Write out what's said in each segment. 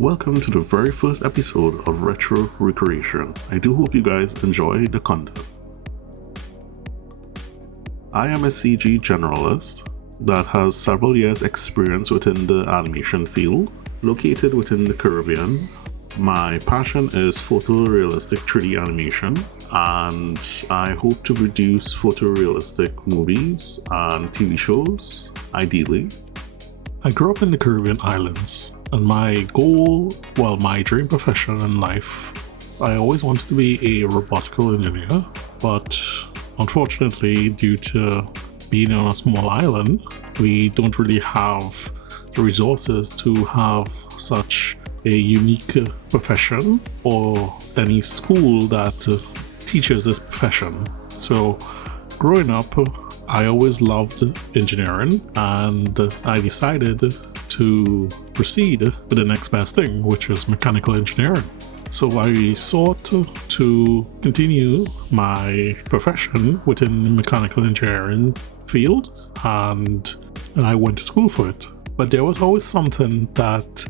Welcome to the very first episode of Retro Recreation. I do hope you guys enjoy the content. I am a CG generalist that has several years experience within the animation field, located within the Caribbean. My passion is photorealistic 3D animation, and I hope to produce photorealistic movies and TV shows, ideally. I grew up in the Caribbean islands, and my dream profession in life, I always wanted to be a robotical engineer, but unfortunately, due to being on a small island, we don't really have the resources to have such a unique profession or any school that teaches this profession. So growing up, I always loved engineering, and I decided to proceed with the next best thing, which is mechanical engineering. So I sought to continue my profession within the mechanical engineering field, and I went to school for it. But there was always something that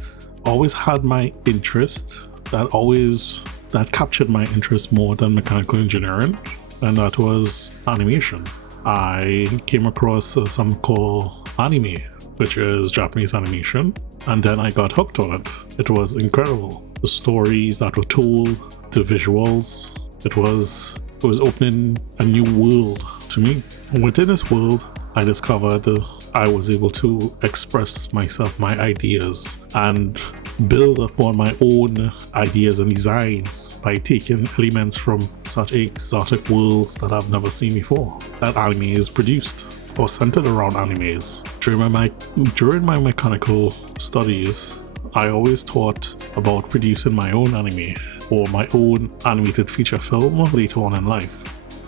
always had my interest, that captured my interest more than mechanical engineering, and that was animation. I came across something called anime, which is Japanese animation, and then I got hooked on it. It was incredible. The stories that were told, the visuals, it was opening a new world to me. And within this world, I discovered I was able to express myself, my ideas, and build upon my own ideas and designs by taking elements from such exotic worlds that I've never seen before, that anime is produced or centered around animes. During my mechanical studies, I always thought about producing my own anime or my own animated feature film later on in life.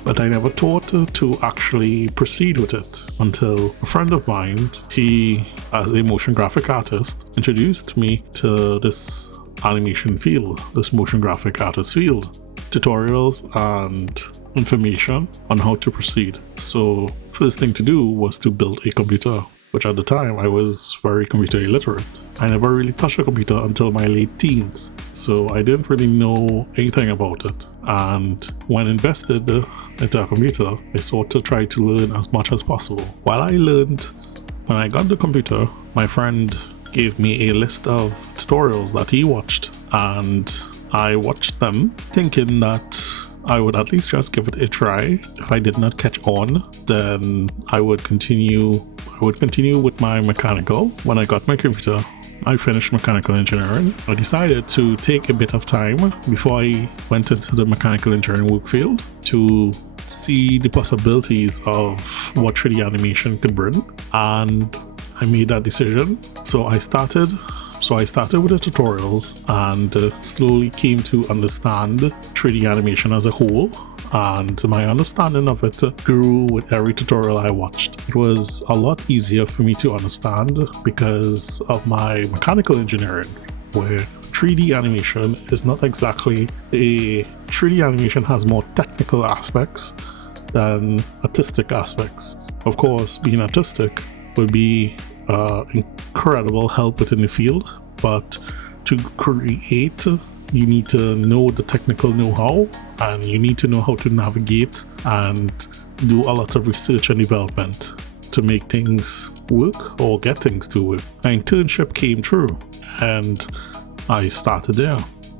But I never thought to actually proceed with it until a friend of mine, he, as a motion graphic artist, introduced me to this animation field, this motion graphic artist field, tutorials and information on how to proceed. So first thing to do was to build a computer, which at the time I was very computer illiterate. I never really touched a computer until my late teens, so I didn't really know anything about it. And when invested into a computer, I sought to try to learn as much as possible. When I got the computer, my friend gave me a list of tutorials that he watched, and I watched them thinking that I would at least just give it a try. If I did not catch on, then I would continue with my mechanical. When I got my computer, I finished mechanical engineering. I decided to take a bit of time before I went into the mechanical engineering work field to see the possibilities of what 3D animation could bring, and I made that decision. So I started with the tutorials and slowly came to understand 3D animation as a whole, and my understanding of it grew with every tutorial I watched. It was a lot easier for me to understand because of my mechanical engineering, where 3D animation is not exactly 3D animation has more technical aspects than artistic aspects. Of course, being artistic would be incredible help within the field, but to create, you need to know the technical know-how, and you need to know how to navigate and do a lot of research and development to make things work or get things to work. My internship came through and I started there,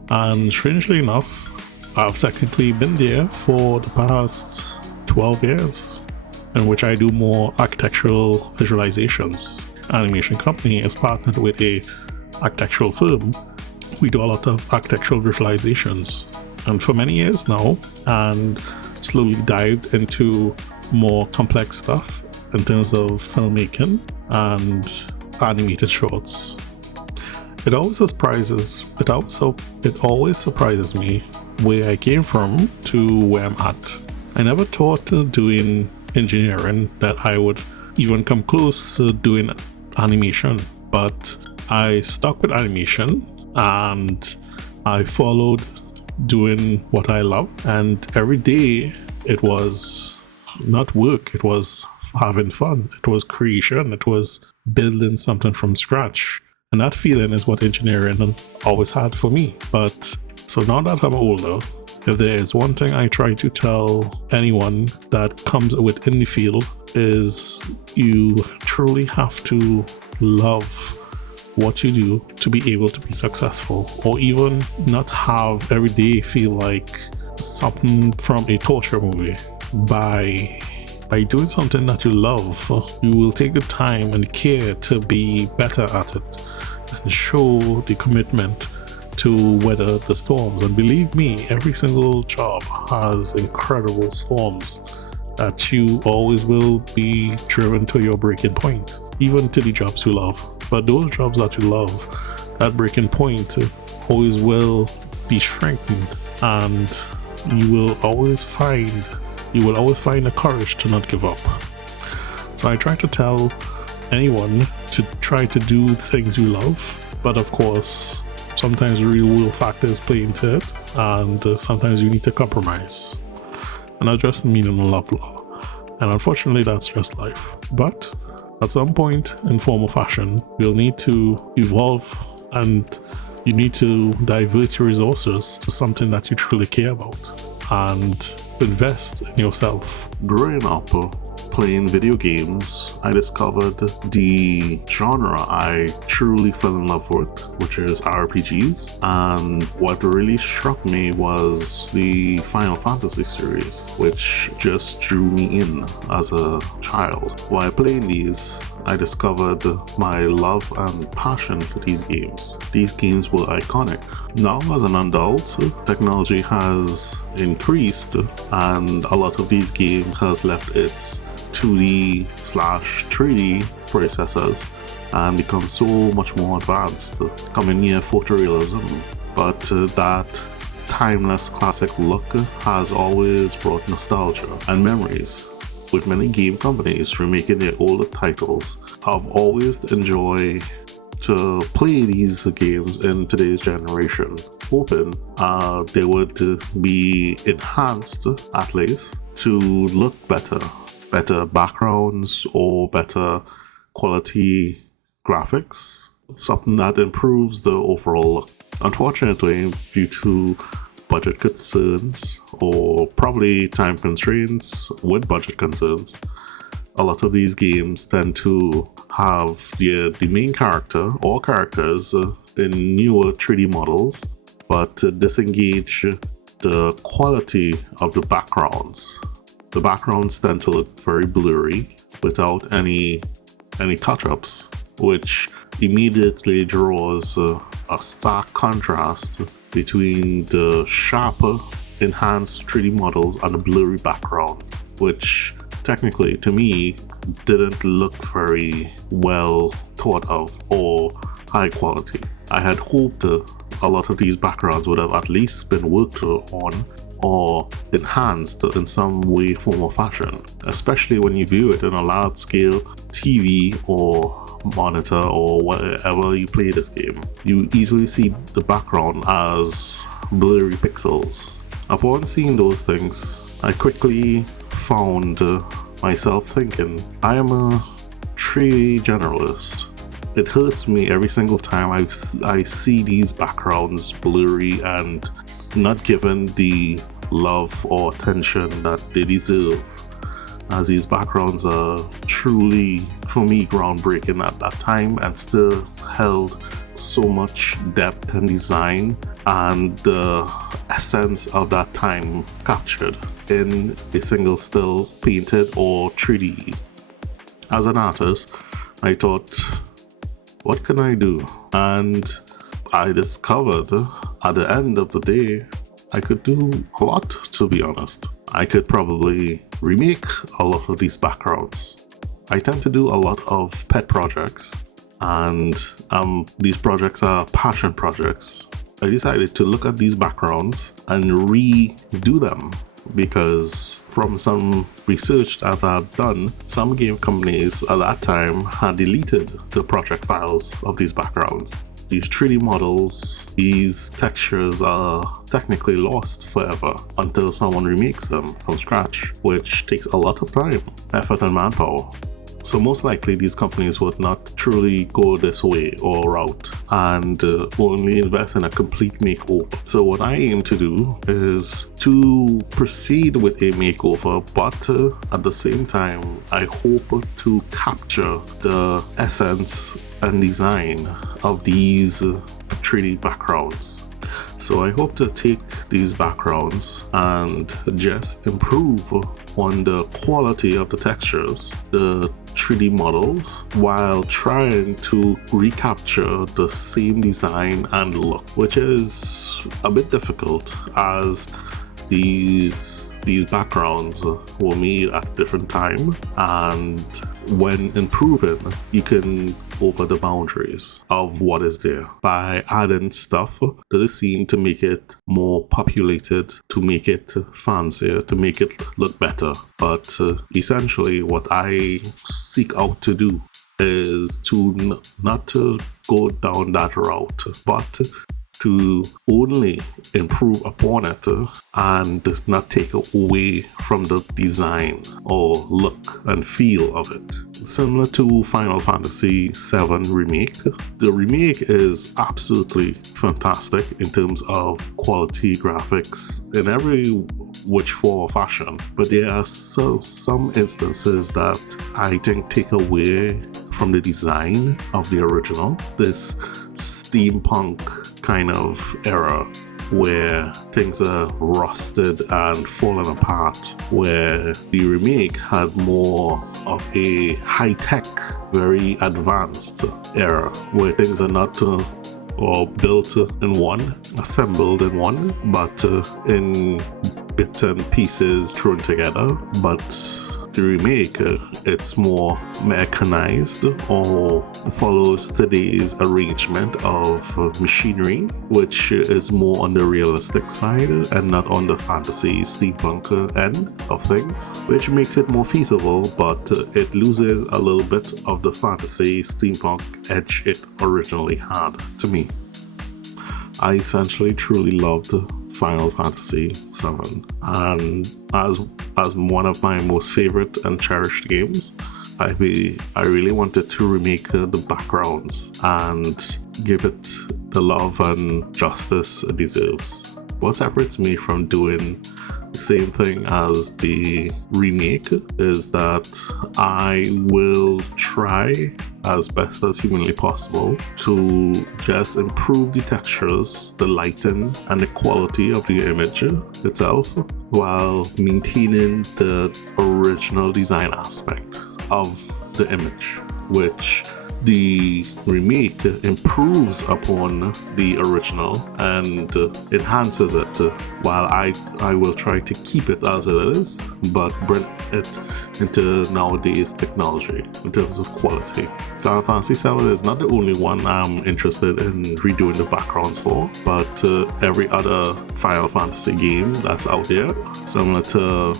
and strangely enough, I've technically been there for the past 12 years, in which I do more architectural visualizations. Animation company is partnered with a architectural firm. We do a lot of architectural visualizations, and for many years now, and slowly dived into more complex stuff in terms of filmmaking and animated shorts. It always surprises me where I came from to where I'm at. I never thought doing engineering that I would even come close to doing animation, but I stuck with animation and I followed doing what I love, and every day it was not work, it was having fun, it was creation, it was building something from scratch. And that feeling is what engineering always had for me. But so now that I'm older, if there is one thing I try to tell anyone that comes within the field is you truly have to love what you do to be able to be successful, or even not have every day feel like something from a torture movie. By doing something that you love, you will take the time and care to be better at it and show the commitment to weather the storms. And believe me, every single job has incredible storms that you always will be driven to your breaking point, even to the jobs you love. But those jobs that you love, that breaking point always will be strengthened, and you will always find the courage to not give up. So I try to tell anyone to try to do things you love, but of course sometimes real world factors play into it, and sometimes you need to compromise, and that's just the meaning of love law. And unfortunately that's just life. But at some point in form or fashion, you'll need to evolve, and you need to divert your resources to something that you truly care about and invest in yourself. Growing up playing video games, I discovered the genre I truly fell in love with, which is RPGs. And what really struck me was the Final Fantasy series, which just drew me in as a child. While playing these, I discovered my love and passion for these games. These games were iconic. Now as an adult, technology has increased, and a lot of these games has left its 2D/3D processors and become so much more advanced, coming near photorealism. But that timeless classic look has always brought nostalgia and memories. With many game companies remaking their older titles, I've always enjoyed to play these games in today's generation, hoping they would be enhanced at least to look better backgrounds or better quality graphics, something that improves the overall look. Unfortunately, due to budget concerns or probably time constraints with budget concerns, a lot of these games tend to have the main character or characters in newer 3D models, but disengage the quality of the backgrounds. The backgrounds tend to look very blurry without any touch-ups, which immediately draws a stark contrast between the sharper, enhanced 3D models and the blurry background, which technically to me didn't look very well thought of or high quality. I had hoped a lot of these backgrounds would have at least been worked on or enhanced in some way, form or fashion, especially when you view it in a large scale TV or monitor or wherever you play this game. You easily see the background as blurry pixels. Upon seeing those things, I quickly found myself thinking, I am a 3D generalist. It hurts me every single time I see these backgrounds blurry and not given the love or attention that they deserve, as these backgrounds are truly, for me, groundbreaking at that time and still held so much depth and design and the essence of that time captured in a single still, painted or 3D. As an artist, I thought, what can I do? And I discovered at the end of the day, I could do a lot, to be honest. I could probably remake a lot of these backgrounds. I tend to do a lot of pet projects, and these projects are passion projects. I decided to look at these backgrounds and redo them, because from some research that I've done, some game companies at that time had deleted the project files of these backgrounds. These 3D models, these textures are technically lost forever until someone remakes them from scratch, which takes a lot of time, effort and manpower. So most likely these companies would not truly go this way or route and only invest in a complete makeover. So what I aim to do is to proceed with a makeover, but at the same time I hope to capture the essence and design of these 3D backgrounds. So I hope to take these backgrounds and just improve on the quality of the textures, the 3D models, while trying to recapture the same design and look, which is a bit difficult as these backgrounds were made at a different time, and when improving you can over the boundaries of what is there by adding stuff to the scene to make it more populated, to make it fancier, to make it look better. But essentially what I seek out to do is to not to go down that route, but to only improve upon it and not take away from the design or look and feel of it. Similar to Final Fantasy VII Remake, the remake is absolutely fantastic in terms of quality, graphics, in every which form or fashion. But there are some instances that I think take away from the design of the original. This steampunk kind of era where things are rusted and falling apart, where the remake had more of a high-tech, very advanced era where things are not or built in one, assembled in one, but in bits and pieces thrown together. But the remake, it's more mechanized or follows today's arrangement of machinery, which is more on the realistic side and not on the fantasy steampunk end of things, which makes it more feasible, but it loses a little bit of the fantasy steampunk edge it originally had to me. I essentially truly loved Final Fantasy VII, and as one of my most favorite and cherished games, I really wanted to remake the backgrounds and give it the love and justice it deserves. What separates me from doing the same thing as the remake is that I will try as best as humanly possible to just improve the textures, the lighting, and the quality of the image itself while maintaining the original design aspect of the image, which the remake improves upon the original and enhances it, while I will try to keep it as it is, but bring it into nowadays technology in terms of quality. Final Fantasy VII is not the only one I'm interested in redoing the backgrounds for, but every other Final Fantasy game that's out there, similar to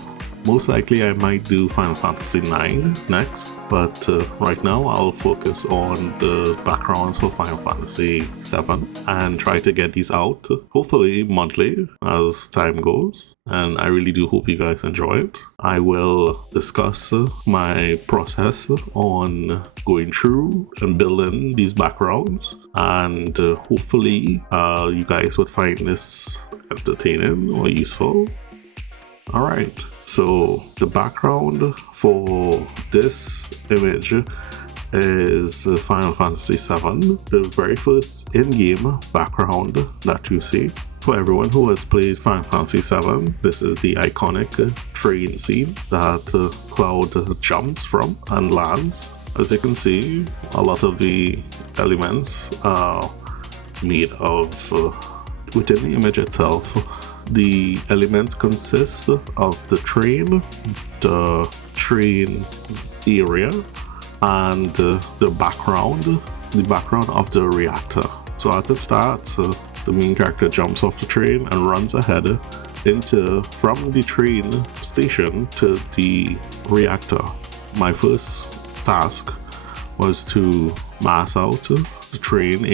most likely I might do Final Fantasy IX next, but right now I'll focus on the backgrounds for Final Fantasy VII and try to get these out, hopefully monthly as time goes. And I really do hope you guys enjoy it. I will discuss my process on going through and building these backgrounds, and hopefully you guys would find this entertaining or useful. Alright, so the background for this image is Final Fantasy VII, the very first in-game background that you see. For everyone who has played Final Fantasy VII, this is the iconic train scene that Cloud jumps from and lands. As you can see, a lot of the elements are made of within the image itself. The elements consist of the train area, and the background of the reactor. So as it starts, the main character jumps off the train and runs ahead from the train station to the reactor. My first task was to mass out the train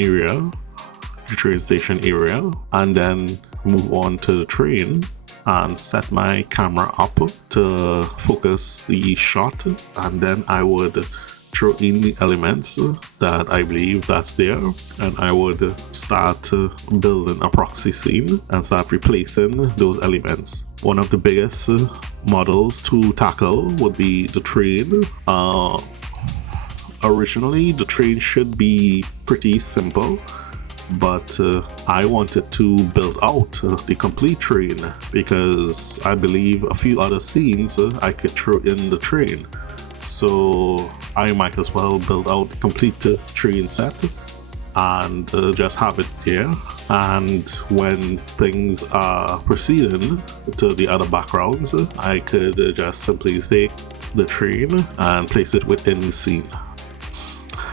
station area, and then move on to the train and set my camera up to focus the shot, and then I would throw in the elements that I believe that's there, and I would start building a proxy scene and start replacing those elements. One of the biggest models to tackle would be the train. Originally, the train should be pretty simple, but I wanted to build out the complete train because I believe a few other scenes I could throw in the train. So I might as well build out the complete train set and just have it there. And when things are proceeding to the other backgrounds, I could just simply take the train and place it within the scene.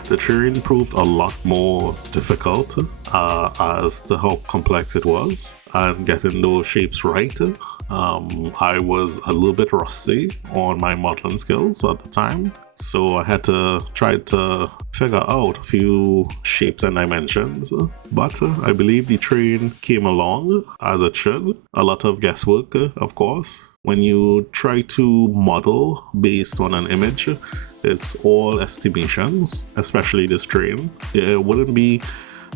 The train proved a lot more difficult as to how complex it was, and getting those shapes right. I was a little bit rusty on my modeling skills at the time, so I had to try to figure out a few shapes and dimensions. But I believe the train came along as it should. A lot of guesswork, of course. When you try to model based on an image, it's all estimations, especially this train. There wouldn't be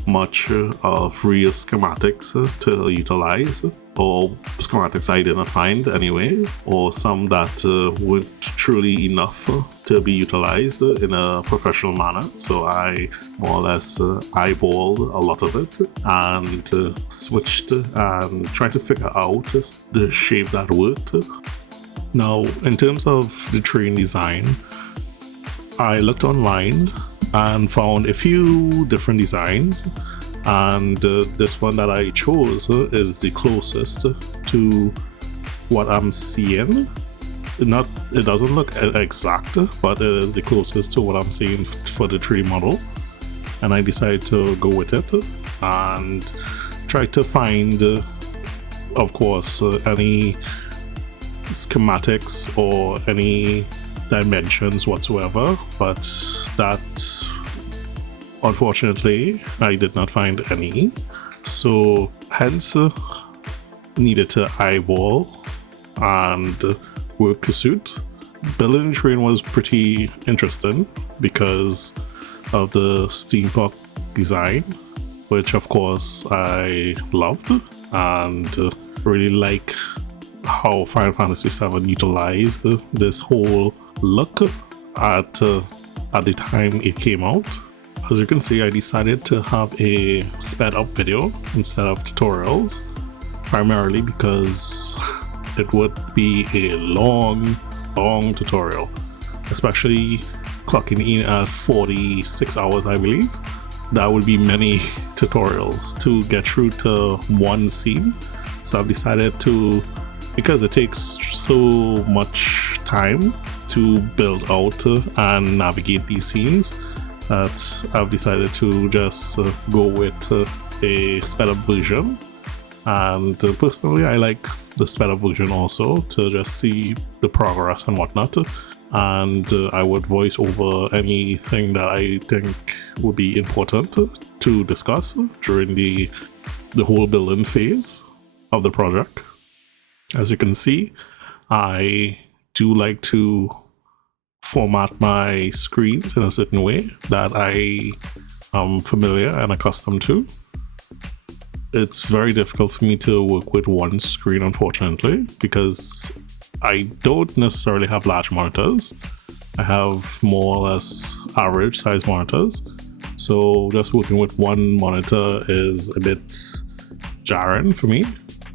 much of real schematics to utilize, or schematics I did not find anyway, or some that weren't truly enough to be utilized in a professional manner. So I more or less eyeballed a lot of it and switched and tried to figure out the shape that worked. Now, in terms of the train design, I looked online and found a few different designs, and this one that I chose is the closest to what I'm seeing. It doesn't look exact, but it is the closest to what I'm seeing for the train model, and I decided to go with it and try to find, of course, any schematics or any dimensions whatsoever, but that unfortunately I did not find any, so hence needed to eyeball and work to suit. Building the train was pretty interesting because of the steampunk design, which of course I loved, and really like how Final Fantasy VII utilized this whole look at the time it came out. As you can see, I decided to have a sped up video instead of tutorials, primarily because it would be a long tutorial, especially clocking in at 46 hours, I believe. That would be many tutorials to get through to one scene. So I've decided to, because it takes so much time to build out and navigate these scenes, that I've decided to just go with a sped up version. And personally, I like the sped up version also to just see the progress and whatnot. And I would voice over anything that I think would be important to discuss during the whole building phase of the project. As you can see, I do like to format my screens in a certain way that I am familiar and accustomed to. It's very difficult for me to work with one screen, unfortunately, because I don't necessarily have large monitors. I have more or less average size monitors. So just working with one monitor is a bit jarring for me.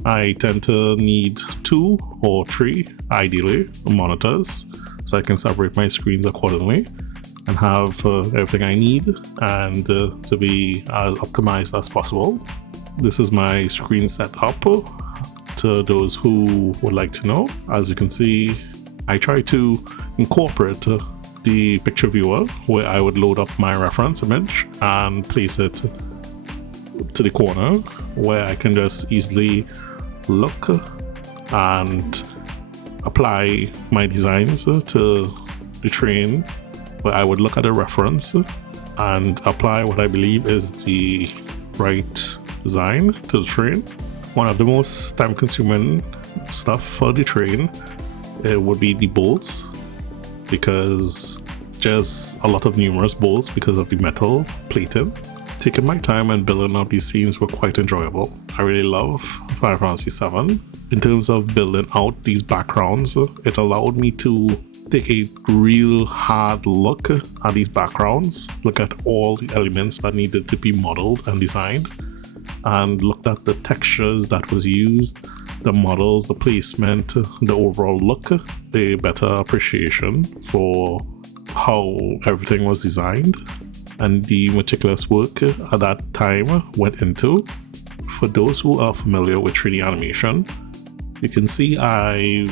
I tend to need 2 or 3, ideally, monitors, so I can separate my screens accordingly and have everything I need and to be as optimized as possible. This is my screen setup to those who would like to know. As you can see, I try to incorporate the picture viewer where I would load up my reference image and place it to the corner where I can just easily look and apply my designs to the train, where I would look at a reference and apply what I believe is the right design to the train. One of the most time-consuming stuff for the train, it would be the bolts, because there's a lot of numerous bolts because of the metal plating. Taking my time and building out these scenes were quite enjoyable. I really love Final Fantasy VII. In terms of building out these backgrounds, it allowed me to take a real hard look at these backgrounds, look at all the elements that needed to be modeled and designed, and looked at the textures that was used, the models, the placement, the overall look, a better appreciation for how everything was designed, and the meticulous work at that time went into. For those who are familiar with 3D animation, you can see I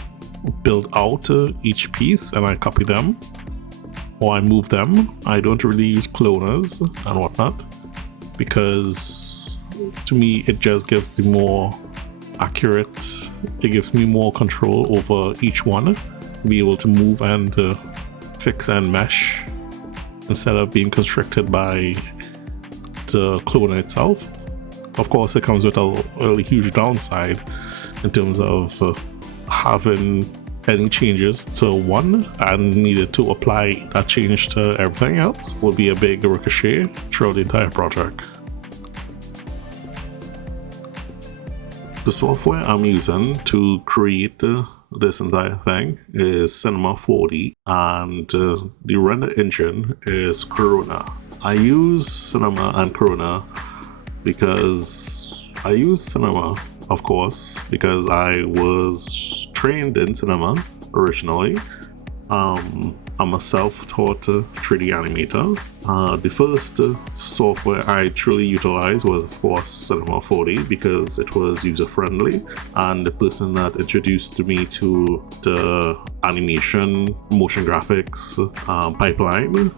build out each piece and I copy them, or I move them. I don't really use cloners and whatnot, because to me it just gives the more accurate, it gives me more control over each one, be able to move and fix and mesh instead of being constricted by the cloner itself. Of course, it comes with a huge downside in terms of having any changes to one and needed to apply that change to everything else would be a big ricochet throughout the entire project. The software I'm using to create this entire thing is Cinema 4D, and the render engine is Corona. I use Cinema and Corona because I use Cinema, of course, because I was trained in cinema originally. I'm a self-taught 3D animator. The first software I truly utilized was, of course, Cinema 4D, because it was user-friendly, and the person that introduced me to the animation, motion graphics pipeline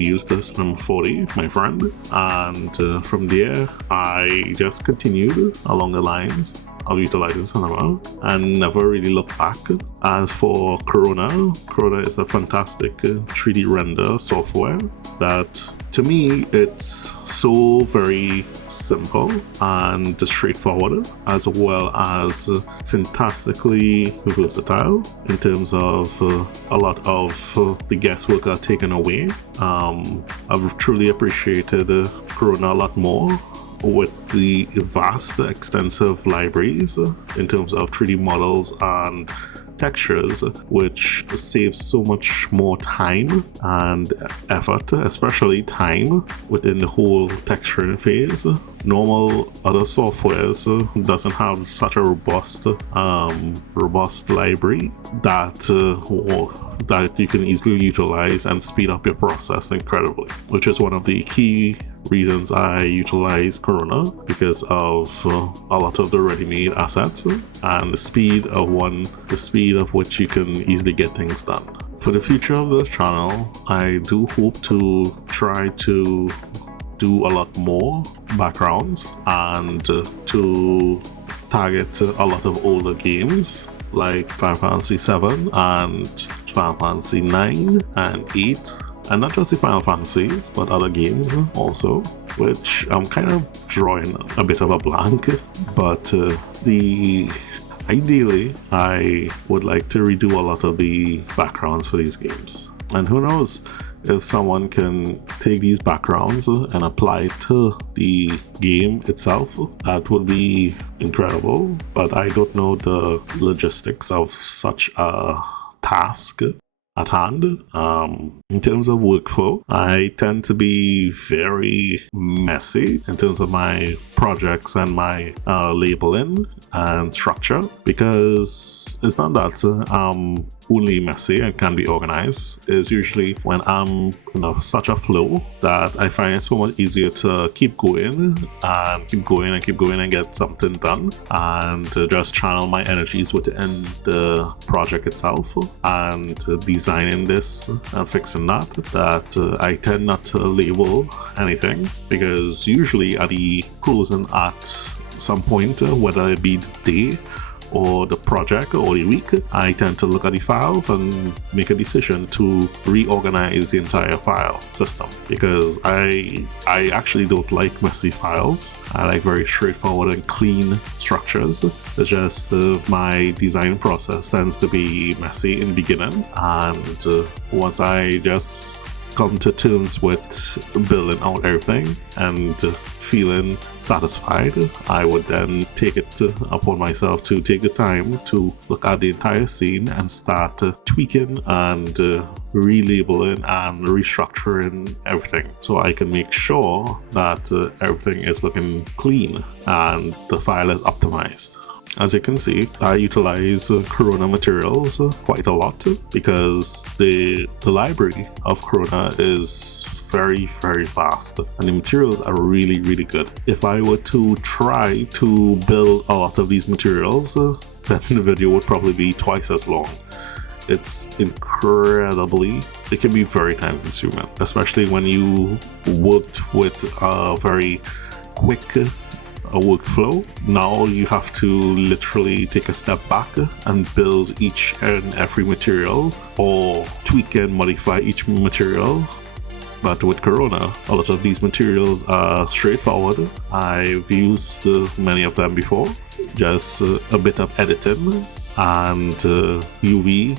used the Cinema 4D, my friend, and from there I just continued along the lines of utilizing cinema and never really looked back. As for Corona is a fantastic 3D render software that, to me, it's so very simple and straightforward, as well as fantastically versatile in terms of a lot of the guesswork are taken away. I've truly appreciated Corona a lot more with the vast, extensive libraries in terms of 3D models and textures, which saves so much more time and effort, especially time within the whole texturing phase. Normal other softwares doesn't have such a robust library that you can easily utilize and speed up your process incredibly, which is one of the key reasons I utilize Corona, because of a lot of the ready-made assets and the speed of which you can easily get things done. For the future of this channel, I do hope to try to do a lot more backgrounds and to target a lot of older games like Final Fantasy VII and Final Fantasy 9 and 8, and not just the Final Fantasies, but other games also, which I'm kind of drawing a bit of a blank, but ideally I would like to redo a lot of the backgrounds for these games. And who knows, if someone can take these backgrounds and apply it to the game itself, that would be incredible. But I don't know the logistics of such a task at hand. In terms of workflow, I tend to be very messy in terms of my projects and my labeling and structure, because it's not that only messy and can be organized. Is usually when I'm in such a flow that I find it so much easier to keep going and get something done, and just channel my energies within the project itself and designing this and fixing that I tend not to label anything, because usually at the closing at some point, whether it be the day or the project or the week, I tend to look at the files and make a decision to reorganize the entire file system, because I actually don't like messy files. I like very straightforward and clean structures. It's just my design process tends to be messy in the beginning, and once I just come to terms with building out everything and feeling satisfied, I would then take it upon myself to take the time to look at the entire scene and start tweaking and relabeling and restructuring everything, so I can make sure that everything is looking clean and the file is optimized. As you can see, I utilize Corona materials quite a lot, because the library of Corona is very fast and the materials are really good. If I were to try to build a lot of these materials, then the video would probably be twice as long. It's incredibly, it can be very time consuming, especially when you worked with a very quick workflow. Now you have to literally take a step back and build each and every material, or tweak and modify each material. But with Corona, a lot of these materials are straightforward. I've used many of them before. Just a bit of editing and UV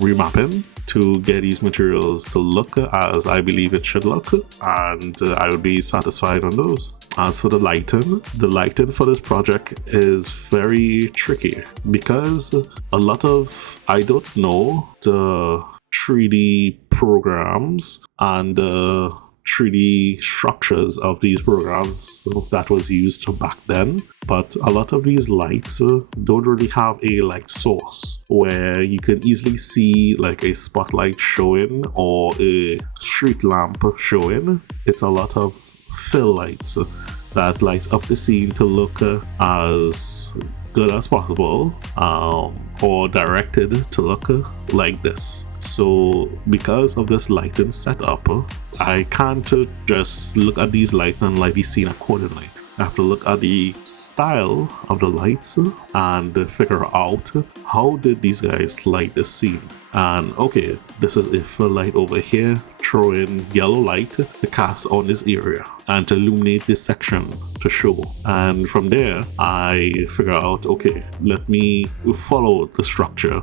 remapping to get these materials to look as I believe it should look, and I would be satisfied on those. As for the lighting for this project is very tricky, because a lot of, I don't know the 3D programs and the 3D structures of these programs that was used back then, but a lot of these lights don't really have a light source where you can easily see like a spotlight showing or a street lamp showing. It's a lot of fill lights that lights up the scene to look as good as possible, or directed to look like this. So because of this lighting setup, I can't just look at these lights and light the scene accordingly. I have to look at the style of the lights and figure out how did these guys light the scene. And okay, this is a fill light over here, throw in yellow light to cast on this area and to illuminate this section to show. And from there, I figure out, okay, let me follow the structure.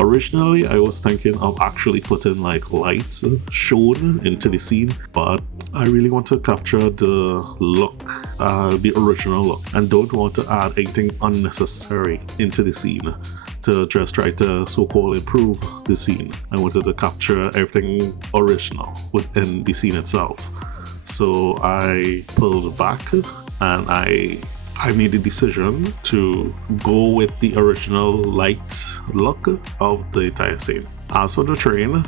Originally, I was thinking of actually putting like lights shown into the scene, but I really want to capture the look, the original look, and don't want to add anything unnecessary into the scene to just try to so-called improve the scene. I wanted to capture everything original within the scene itself. So I pulled back and I made the decision to go with the original light look of the entire scene. As for the train,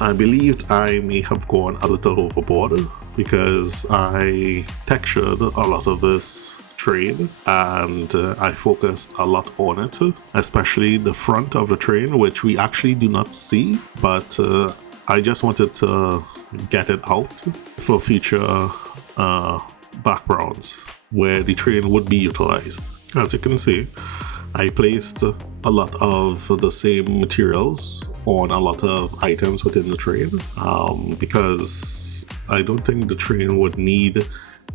I believed I may have gone a little overboard, because I textured a lot of this train and I focused a lot on it, especially the front of the train, which we actually do not see, but I just wanted to get it out for future backgrounds where the train would be utilized. As you can see, I placed a lot of the same materials on a lot of items within the train, because I don't think the train would need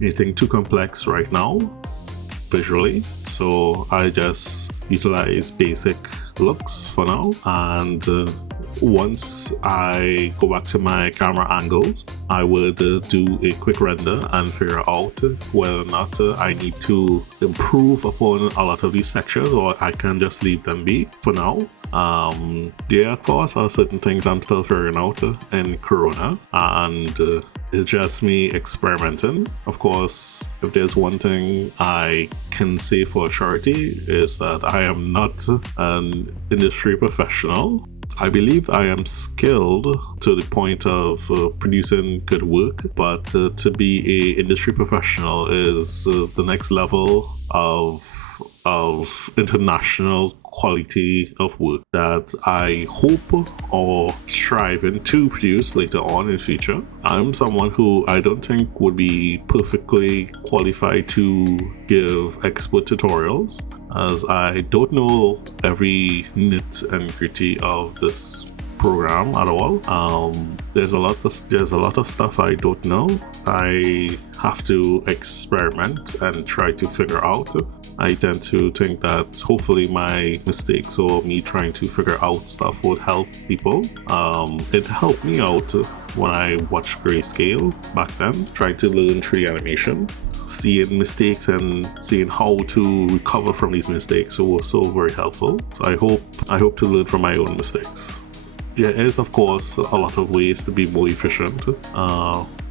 anything too complex right now visually. So I just utilize basic looks for now, and once I go back to my camera angles, I would do a quick render and figure out whether or not I need to improve upon a lot of these sections, or I can just leave them be for now. There of course are certain things I'm still figuring out in Corona, and it's just me experimenting. Of course, if there's one thing I can say for surety, is that I am not an industry professional. I believe I am skilled to the point of producing good work, but to be an industry professional is the next level of international quality of work that I hope or striving to produce later on in future. I'm someone who I don't think would be perfectly qualified to give expert tutorials. as I don't know every nit and gritty of this program at all. There's a lot of stuff I don't know. I have to experiment and try to figure out. I tend to think that hopefully my mistakes or me trying to figure out stuff would help people. It helped me out when I watched Grayscale back then, trying to learn 3D animation. Seeing mistakes and seeing how to recover from these mistakes was so very helpful. So I hope to learn from my own mistakes. There is, of course, a lot of ways to be more efficient.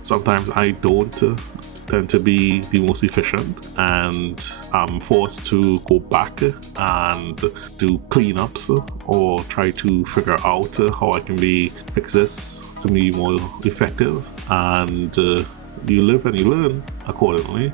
Sometimes I don't tend to be the most efficient, and I'm forced to go back and do cleanups or try to figure out how I can fix this to be more effective. And you live and you learn accordingly.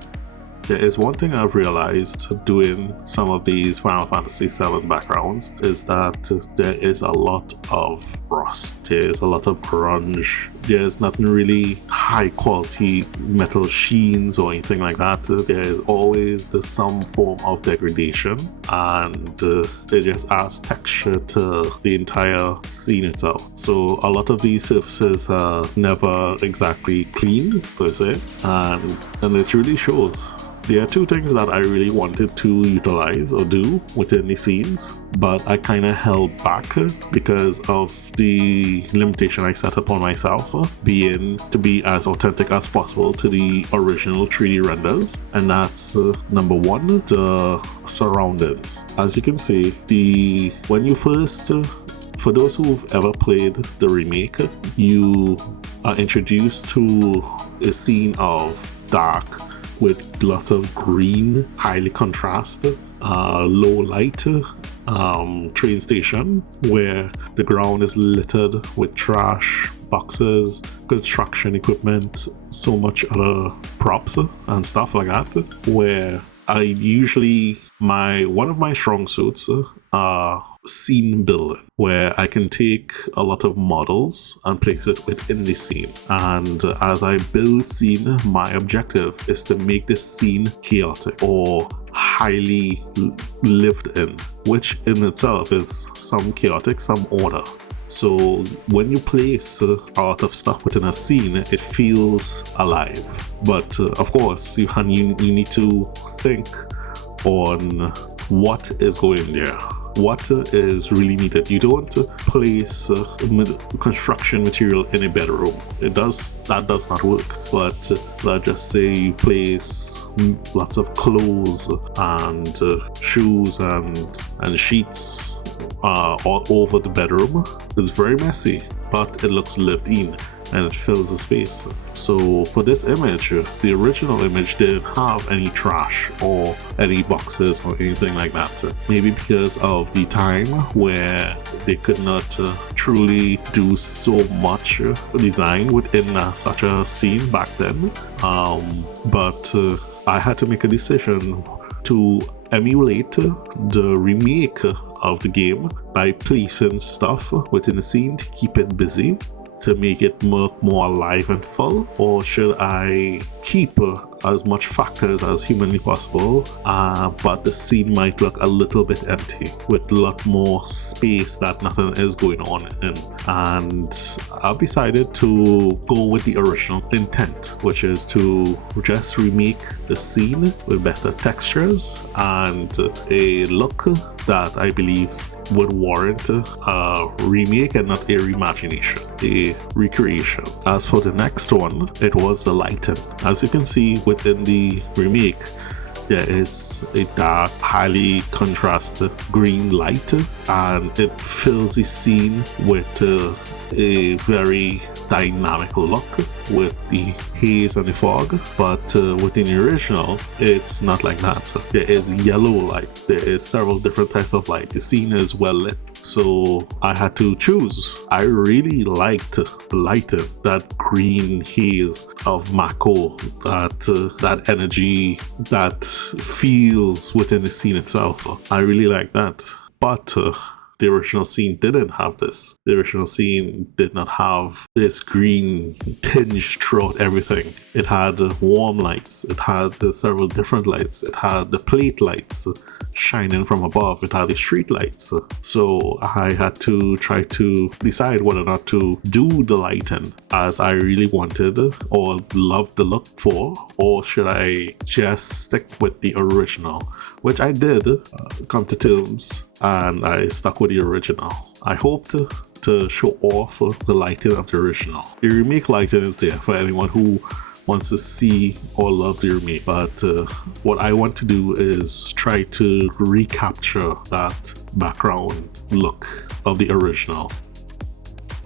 There is one thing I've realized doing some of these Final Fantasy VII backgrounds is that there is a lot of rust, there's a lot of grunge, there's nothing really high quality metal sheens or anything like that. There is always some form of degradation, and it just adds texture to the entire scene itself. So a lot of these surfaces are never exactly clean per se, and it really shows. There are two things that I really wanted to utilize or do within the scenes, but I kind of held back because of the limitation I set upon myself, being to be as authentic as possible to the original 3D renders. And that's number one, the surroundings. As you can see, when you first for those who've ever played the remake, you are introduced to a scene of dark with lots of green, highly contrasted, low light train station where the ground is littered with trash, boxes, construction equipment, so much other props and stuff like that, where I usually one of my strong suits are scene building, where I can take a lot of models and place it within the scene. And as I build scene, my objective is to make this scene chaotic or highly lived in, which in itself is some chaotic, some order. So when you place a lot of stuff within a scene, it feels alive. But of course, you need to think on what is going there, what is really needed. You don't place construction material in a bedroom. That does not work. But let's just say you place lots of clothes and shoes and sheets all over the bedroom. It's very messy, but it looks lived in and it fills the space. So for this image, the original image didn't have any trash or any boxes or anything like that. Maybe because of the time where they could not truly do so much design within such a scene back then. But I had to make a decision to emulate the remake of the game by placing stuff within the scene to keep it busy, to make it look more alive and full? Or should I keep as much factors as humanly possible, but the scene might look a little bit empty with a lot more space that nothing is going on in? And I've decided to go with the original intent, which is to just remake the scene with better textures and a look that I believe would warrant a remake and not a reimagination, a recreation. As for the next one, it was the lighting. As you can see within the remake, there is a dark, highly contrasted green light, and it fills the scene with a very dynamic look with the haze and the fog. But within the original, it's not like that. There is yellow lights, there is several different types of light. The scene is well lit, so I had to choose. I really liked the lighting, that green haze of Mako, that energy that feels within the scene itself. I really like that. But the original scene didn't have this. The original scene did not have this green tinge throughout everything. It had warm lights. It had several different lights. It had the plate lights shining from above. It had the street lights. So I had to try to decide whether or not to do the lighting as I really wanted or loved the look for, or should I just stick with the original, which I did come to terms, and I stuck with the original. I hoped to show off the lighting of the original. The remake lighting is there for anyone who wants to see or love the remake, but what I want to do is try to recapture that background look of the original.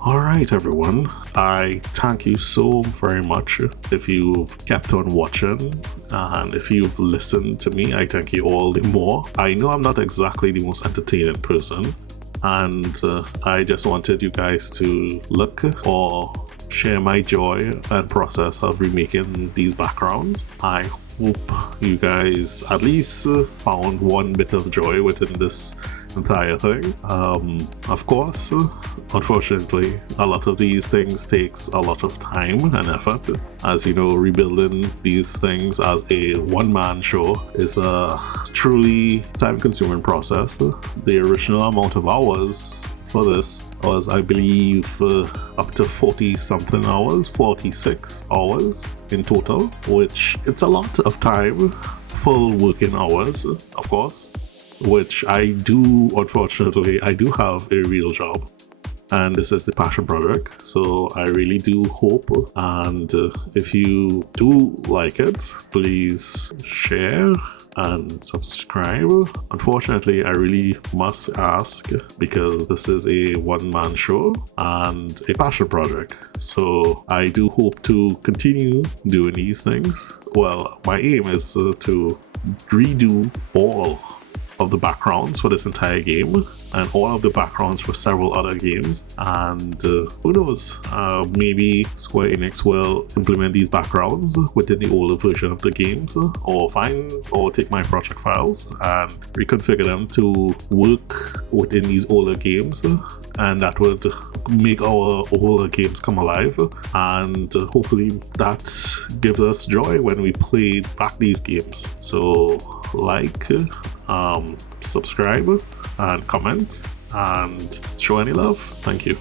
Alright everyone, I thank you so very much if you've kept on watching, and if you've listened to me, I thank you all the more. I know I'm not exactly the most entertaining person, and I just wanted you guys to look or share my joy and process of remaking these backgrounds. I hope you guys at least found one bit of joy within this entire thing. Of course, unfortunately, a lot of these things takes a lot of time and effort. As you know, rebuilding these things as a one-man show is a truly time-consuming process. The original amount of hours for this was, I believe, up to 40 something hours, 46 hours in total, which it's a lot of time, full working hours, of course, which I do, unfortunately, I do have a real job, and this is the passion project. So I really do hope, and if you do like it, please share and subscribe. Unfortunately, I really must ask, because this is a one-man show and a passion project, so I do hope to continue doing these things. Well, my aim is to redo all of the backgrounds for this entire game and all of the backgrounds for several other games, and who knows, maybe Square Enix will implement these backgrounds within the older version of the games, or take my project files and reconfigure them to work within these older games, and that would make our older games come alive, and hopefully that gives us joy when we play back these games. So like, subscribe and comment and show any love. Thank you.